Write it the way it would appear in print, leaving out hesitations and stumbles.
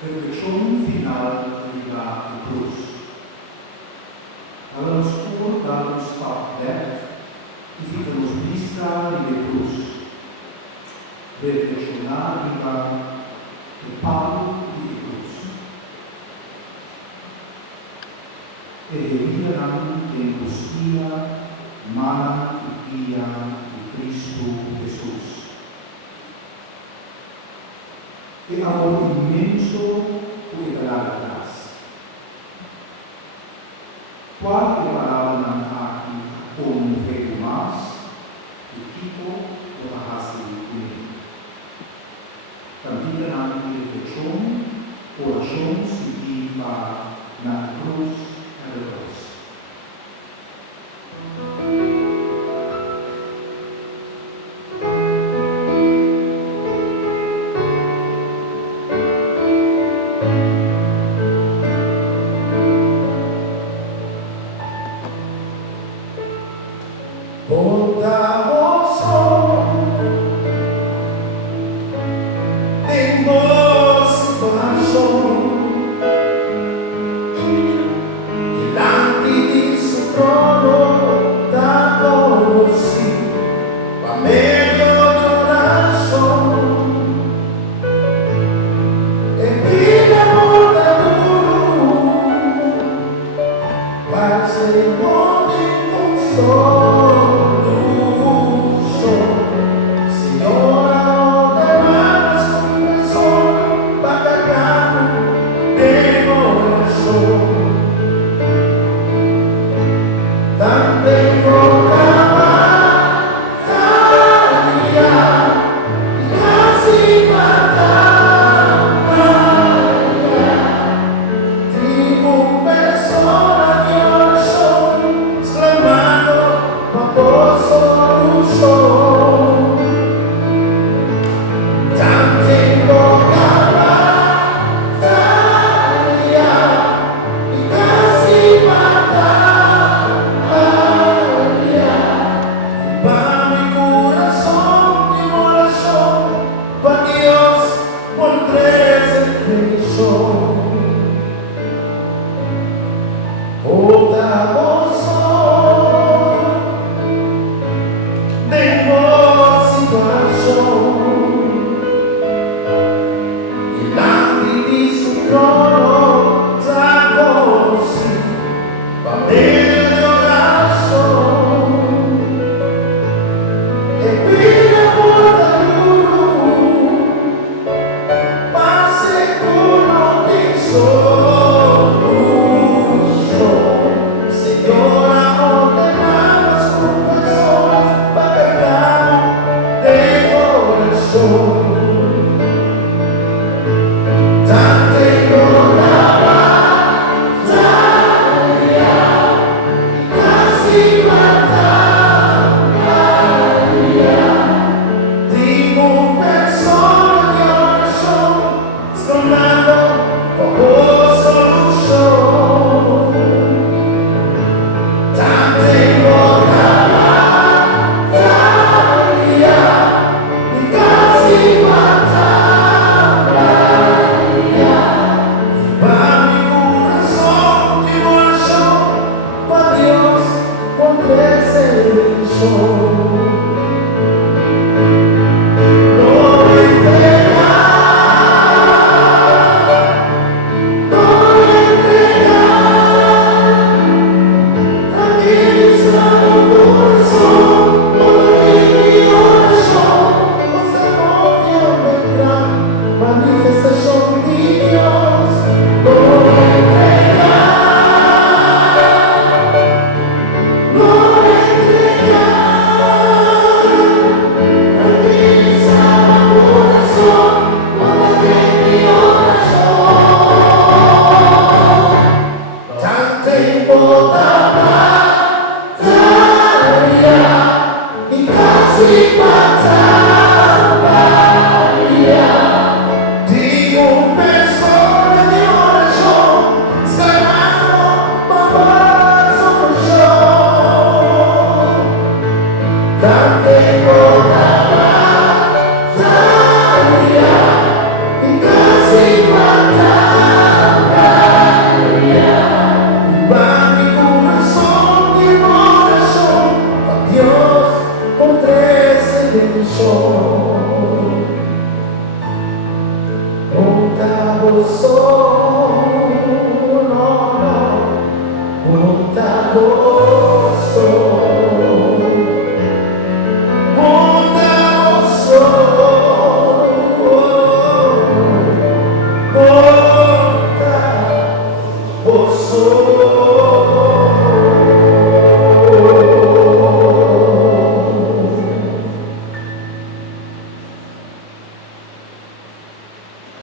Reflexión final de la cruz. Ela nos dá um stop back e fica-nos vista de cruz. Reflexionar de Paulo e de cruz. E reviram em angustia, mana e pia de Cristo Jesus. E amor imenso por quedar atrás. Qual é a palavra aqui como feito mais, e tipo ou a raça comigo? Também na reflexão, oração seguir para na cruz e a cruz. Voltamos em Oh,